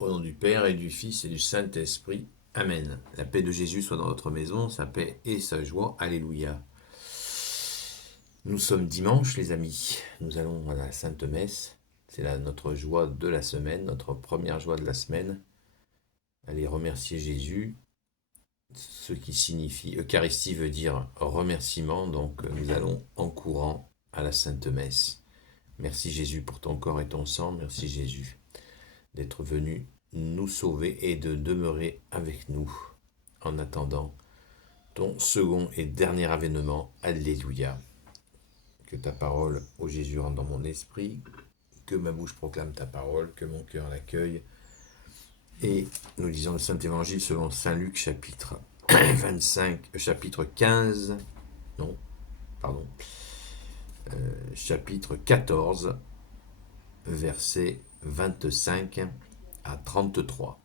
Au nom du Père et du Fils et du Saint-Esprit. Amen. La paix de Jésus soit dans votre maison, sa paix et sa joie. Alléluia. Nous sommes dimanche, les amis. Nous allons à la Sainte Messe. C'est notre joie de la semaine, notre première joie de la semaine. Allez remercier Jésus. Ce qui signifie, Eucharistie veut dire remerciement, donc nous allons en courant à la Sainte Messe. Merci Jésus pour ton corps et ton sang. Merci Jésus d'être venu nous sauver et de demeurer avec nous en attendant ton second et dernier avènement. Alléluia. Que ta parole, ô Jésus, rentre dans mon esprit, que ma bouche proclame ta parole, que mon cœur l'accueille. Et nous lisons le Saint-Évangile selon Saint Luc, chapitre 15, non, pardon, chapitre 14, versets 25 à 33.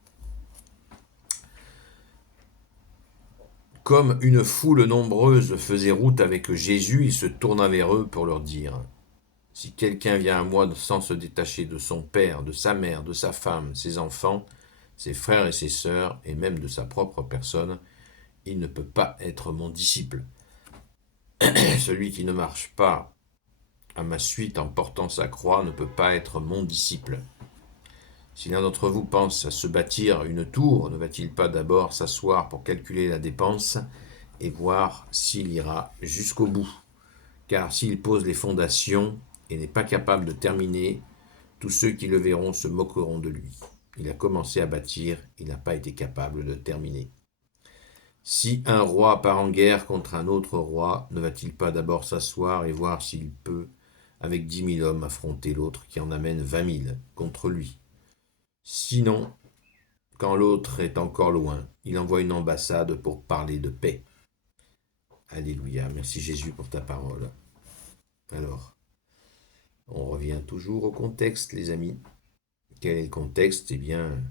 Comme une foule nombreuse faisait route avec Jésus, il se tourna vers eux pour leur dire : « Si quelqu'un vient à moi sans se détacher de son père, de sa mère, de sa femme, ses enfants, ses frères et ses sœurs, et même de sa propre personne, il ne peut pas être mon disciple. Celui qui ne marche pas à ma suite en portant sa croix ne peut pas être mon disciple. Si l'un d'entre vous pense à se bâtir une tour, ne va-t-il pas d'abord s'asseoir pour calculer la dépense et voir s'il ira jusqu'au bout ? Car s'il pose les fondations et n'est pas capable de terminer, tous ceux qui le verront se moqueront de lui. Il a commencé à bâtir, il n'a pas été capable de terminer. Si un roi part en guerre contre un autre roi, ne va-t-il pas d'abord s'asseoir et voir s'il peut, avec 10 000 hommes, affronter l'autre qui en amène 20 000 contre lui ? Sinon, quand l'autre est encore loin, il envoie une ambassade pour parler de paix. Alléluia, merci Jésus pour ta parole. Alors, on revient toujours au contexte, les amis. Quel est le contexte ? Eh bien,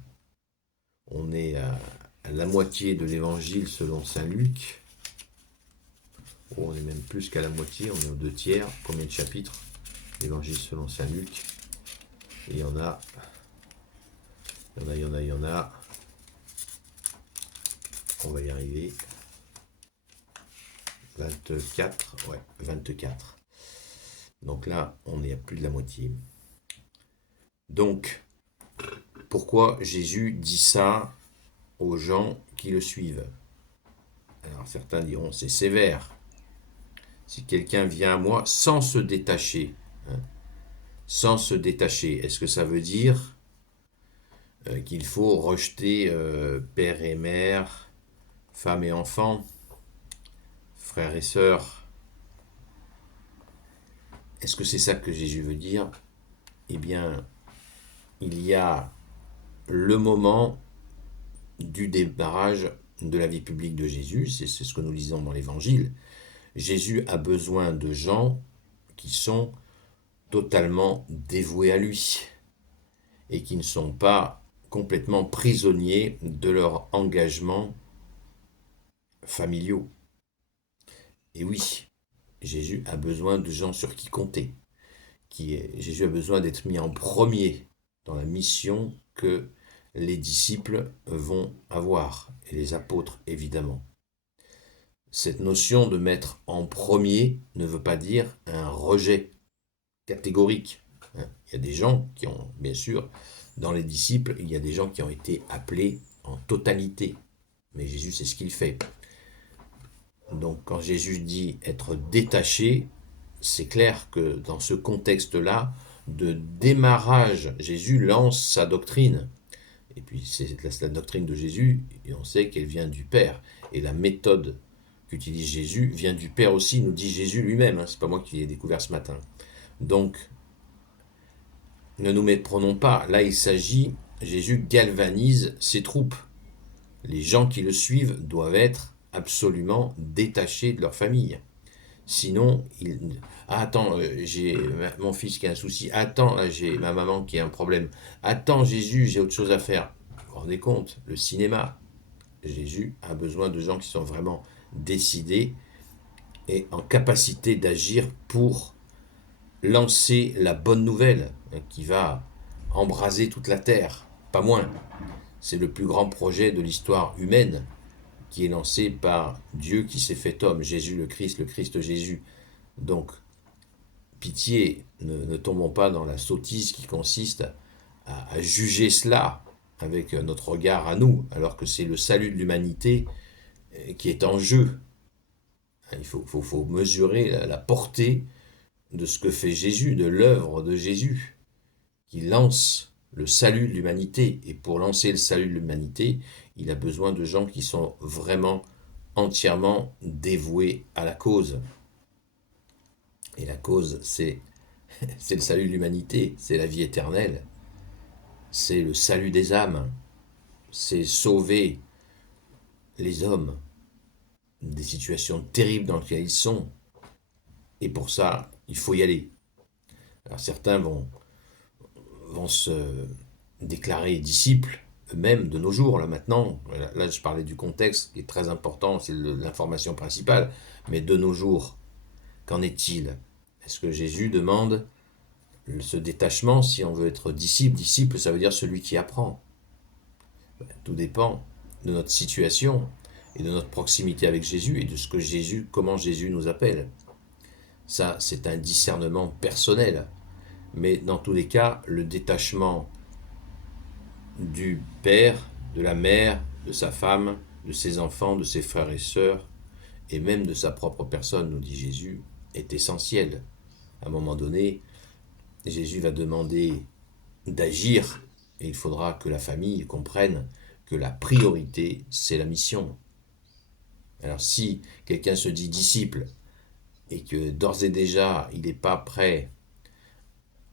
on est à la moitié de l'évangile selon Saint Luc. Oh, on est même plus qu'à la moitié, on est aux 2/3. Combien de chapitres ? L'évangile selon Saint Luc. Et il y en a. On va y arriver. 24, ouais, 24. Donc là, on est à plus de la moitié. Donc, pourquoi Jésus dit ça aux gens qui le suivent ? Alors certains diront, c'est sévère. Si quelqu'un vient à moi sans se détacher, sans se détacher, est-ce que ça veut dire qu'il faut rejeter père et mère, femme et enfants, frères et sœurs ? Est-ce que c'est ça que Jésus veut dire ? Eh bien, il y a le moment du démarrage de la vie publique de Jésus, c'est ce que nous lisons dans l'Évangile. Jésus a besoin de gens qui sont totalement dévoués à lui et qui ne sont pas complètement prisonniers de leurs engagements familiaux. Et oui, Jésus a besoin de gens sur qui compter. Jésus a besoin d'être mis en premier dans la mission que les disciples vont avoir, et les apôtres évidemment. Cette notion de mettre en premier ne veut pas dire un rejet catégorique. Il y a des gens qui ont, bien sûr, dans les disciples, il y a des gens qui ont été appelés en totalité. Mais Jésus, c'est ce qu'il fait. Donc, quand Jésus dit être détaché, c'est clair que dans ce contexte-là, de démarrage, Jésus lance sa doctrine. Et puis, c'est la doctrine de Jésus, et on sait qu'elle vient du Père. Et la méthode qu'utilise Jésus vient du Père aussi, nous dit Jésus lui-même. C'est pas moi qui l'ai découvert ce matin. Donc, ne nous méprenons pas. Là, il s'agit, Jésus galvanise ses troupes. Les gens qui le suivent doivent être absolument détachés de leur famille. Sinon, attends, j'ai mon fils qui a un souci. Attends, j'ai ma maman qui a un problème. Attends, Jésus, j'ai autre chose à faire. Vous vous rendez compte, le cinéma. Jésus a besoin de gens qui sont vraiment décidés et en capacité d'agir pour lancer la bonne nouvelle qui va embraser toute la terre, pas moins. C'est le plus grand projet de l'histoire humaine qui est lancé par Dieu qui s'est fait homme, Jésus le Christ Jésus. Donc, pitié, ne tombons pas dans la sottise qui consiste à juger cela avec notre regard à nous, alors que c'est le salut de l'humanité qui est en jeu. Il faut mesurer la portée de ce que fait Jésus, de l'œuvre de Jésus, qui lance le salut de l'humanité. Et pour lancer le salut de l'humanité, il a besoin de gens qui sont vraiment entièrement dévoués à la cause. Et la cause, c'est le salut de l'humanité, c'est la vie éternelle, c'est le salut des âmes, c'est sauver les hommes des situations terribles dans lesquelles ils sont. Et pour ça, il faut y aller. Alors certains vont se déclarer disciples eux-mêmes de nos jours, là maintenant. Là, je parlais du contexte qui est très important, c'est l'information principale. Mais de nos jours, qu'en est-il? Est-ce que Jésus demande ce détachement si on veut être disciple? Disciple, ça veut dire celui qui apprend. Tout dépend de notre situation et de notre proximité avec Jésus et de ce que Jésus, comment Jésus nous appelle. Ça, c'est un discernement personnel. Mais dans tous les cas, le détachement du père, de la mère, de sa femme, de ses enfants, de ses frères et sœurs, et même de sa propre personne, nous dit Jésus, est essentiel. À un moment donné, Jésus va demander d'agir, et il faudra que la famille comprenne que la priorité, c'est la mission. Alors si quelqu'un se dit disciple, et que d'ores et déjà, il n'est pas prêt,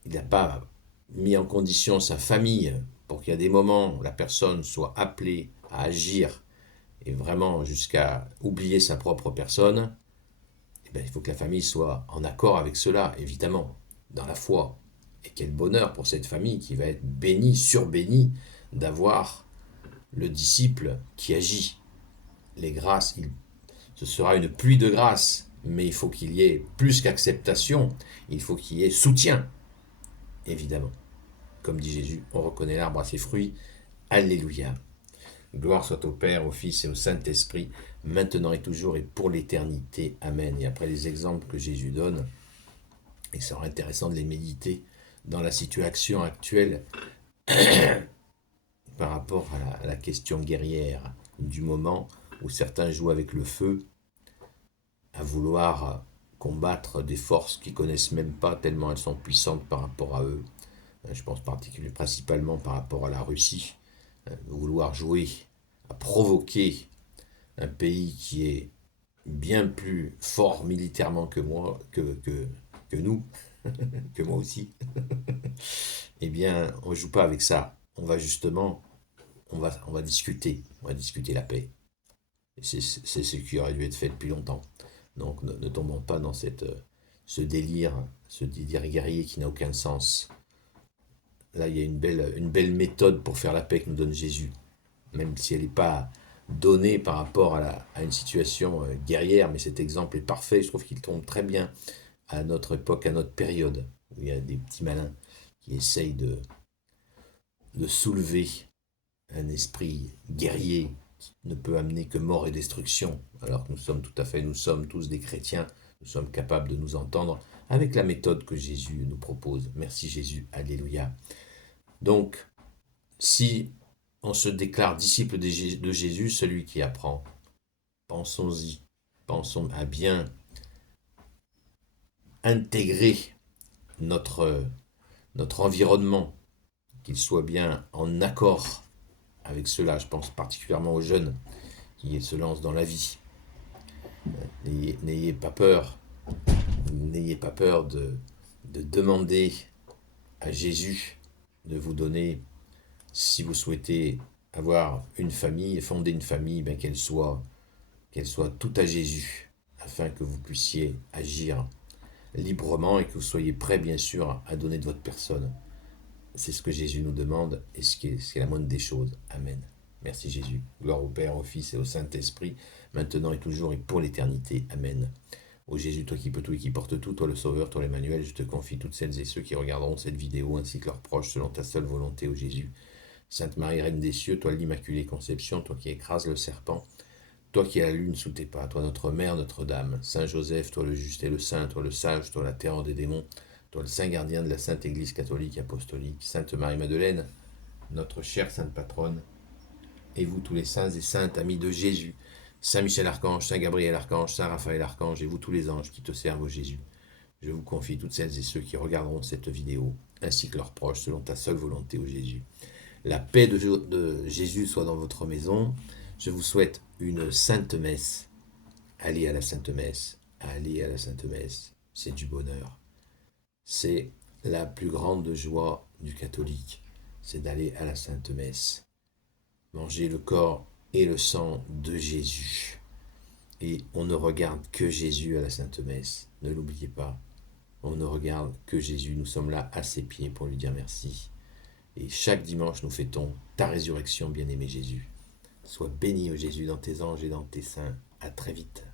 il n'a pas mis en condition sa famille pour qu'il y ait des moments où la personne soit appelée à agir et vraiment jusqu'à oublier sa propre personne, eh bien, il faut que la famille soit en accord avec cela, évidemment, dans la foi. Et quel bonheur pour cette famille qui va être bénie, surbénie, d'avoir le disciple qui agit. Les grâces, ce sera une pluie de grâce, mais il faut qu'il y ait plus qu'acceptation, il faut qu'il y ait soutien, évidemment. Comme dit Jésus, on reconnaît l'arbre à ses fruits. Alléluia. Gloire soit au Père, au Fils et au Saint-Esprit, maintenant et toujours et pour l'éternité. Amen. Et après les exemples que Jésus donne, il sera intéressant de les méditer dans la situation actuelle par rapport à la question guerrière du moment où certains jouent avec le feu à vouloir combattre des forces qu'ils connaissent même pas tellement elles sont puissantes par rapport à eux. Je pense principalement par rapport à la Russie, vouloir jouer à provoquer un pays qui est bien plus fort militairement que moi, que nous, que moi aussi, eh bien, on ne joue pas avec ça. On va justement, on va discuter la paix. C'est ce qui aurait dû être fait depuis longtemps. Donc ne tombons pas dans ce délire guerrier qui n'a aucun sens. Là, il y a une belle méthode pour faire la paix que nous donne Jésus, même si elle n'est pas donnée par rapport à une situation guerrière, mais cet exemple est parfait, je trouve qu'il tombe très bien à notre époque, à notre période, où il y a des petits malins qui essayent de soulever un esprit guerrier qui ne peut amener que mort et destruction, alors que nous sommes tous des chrétiens, nous sommes capables de nous entendre avec la méthode que Jésus nous propose. Merci Jésus, alléluia. Donc, si on se déclare disciple de Jésus, celui qui apprend, pensons-y, pensons à bien intégrer notre environnement, qu'il soit bien en accord avec cela. Je pense particulièrement aux jeunes qui se lancent dans la vie. N'ayez pas peur de demander à Jésus de vous donner, si vous souhaitez avoir une famille et fonder une famille, ben qu'elle soit toute à Jésus, afin que vous puissiez agir librement et que vous soyez prêts, bien sûr, à donner de votre personne. C'est ce que Jésus nous demande et ce qui est la moindre des choses. Amen. Merci Jésus. Gloire au Père, au Fils et au Saint-Esprit, maintenant et toujours et pour l'éternité. Amen. Ô Jésus, toi qui peux tout et qui porte tout, toi le Sauveur, toi l'Emmanuel, je te confie toutes celles et ceux qui regarderont cette vidéo ainsi que leurs proches selon ta seule volonté, ô Jésus. Sainte Marie, Reine des cieux, toi l'Immaculée Conception, toi qui écrases le serpent, toi qui as la lune sous tes pas, toi notre Mère, Notre-Dame, Saint Joseph, toi le juste et le saint, toi le sage, toi la terreur des démons, toi le saint gardien de la Sainte Église catholique apostolique, Sainte Marie-Madeleine, notre chère Sainte Patronne, et vous tous les saints et saintes amis de Jésus, Saint Michel Archange, Saint Gabriel Archange, Saint Raphaël Archange, et vous tous les anges qui te servent au Jésus. Je vous confie toutes celles et ceux qui regarderont cette vidéo, ainsi que leurs proches, selon ta seule volonté, ô Jésus. La paix de Jésus soit dans votre maison. Je vous souhaite une sainte messe. Allez à la sainte messe. Allez à la sainte messe. C'est du bonheur. C'est la plus grande joie du catholique. C'est d'aller à la sainte messe. Manger le corps et le sang de Jésus. Et on ne regarde que Jésus à la sainte messe. Ne l'oubliez pas. On ne regarde que Jésus. Nous sommes là à ses pieds pour lui dire merci. Et chaque dimanche, nous fêtons ta résurrection, bien-aimé Jésus. Sois béni, ô Jésus, dans tes anges et dans tes saints. À très vite.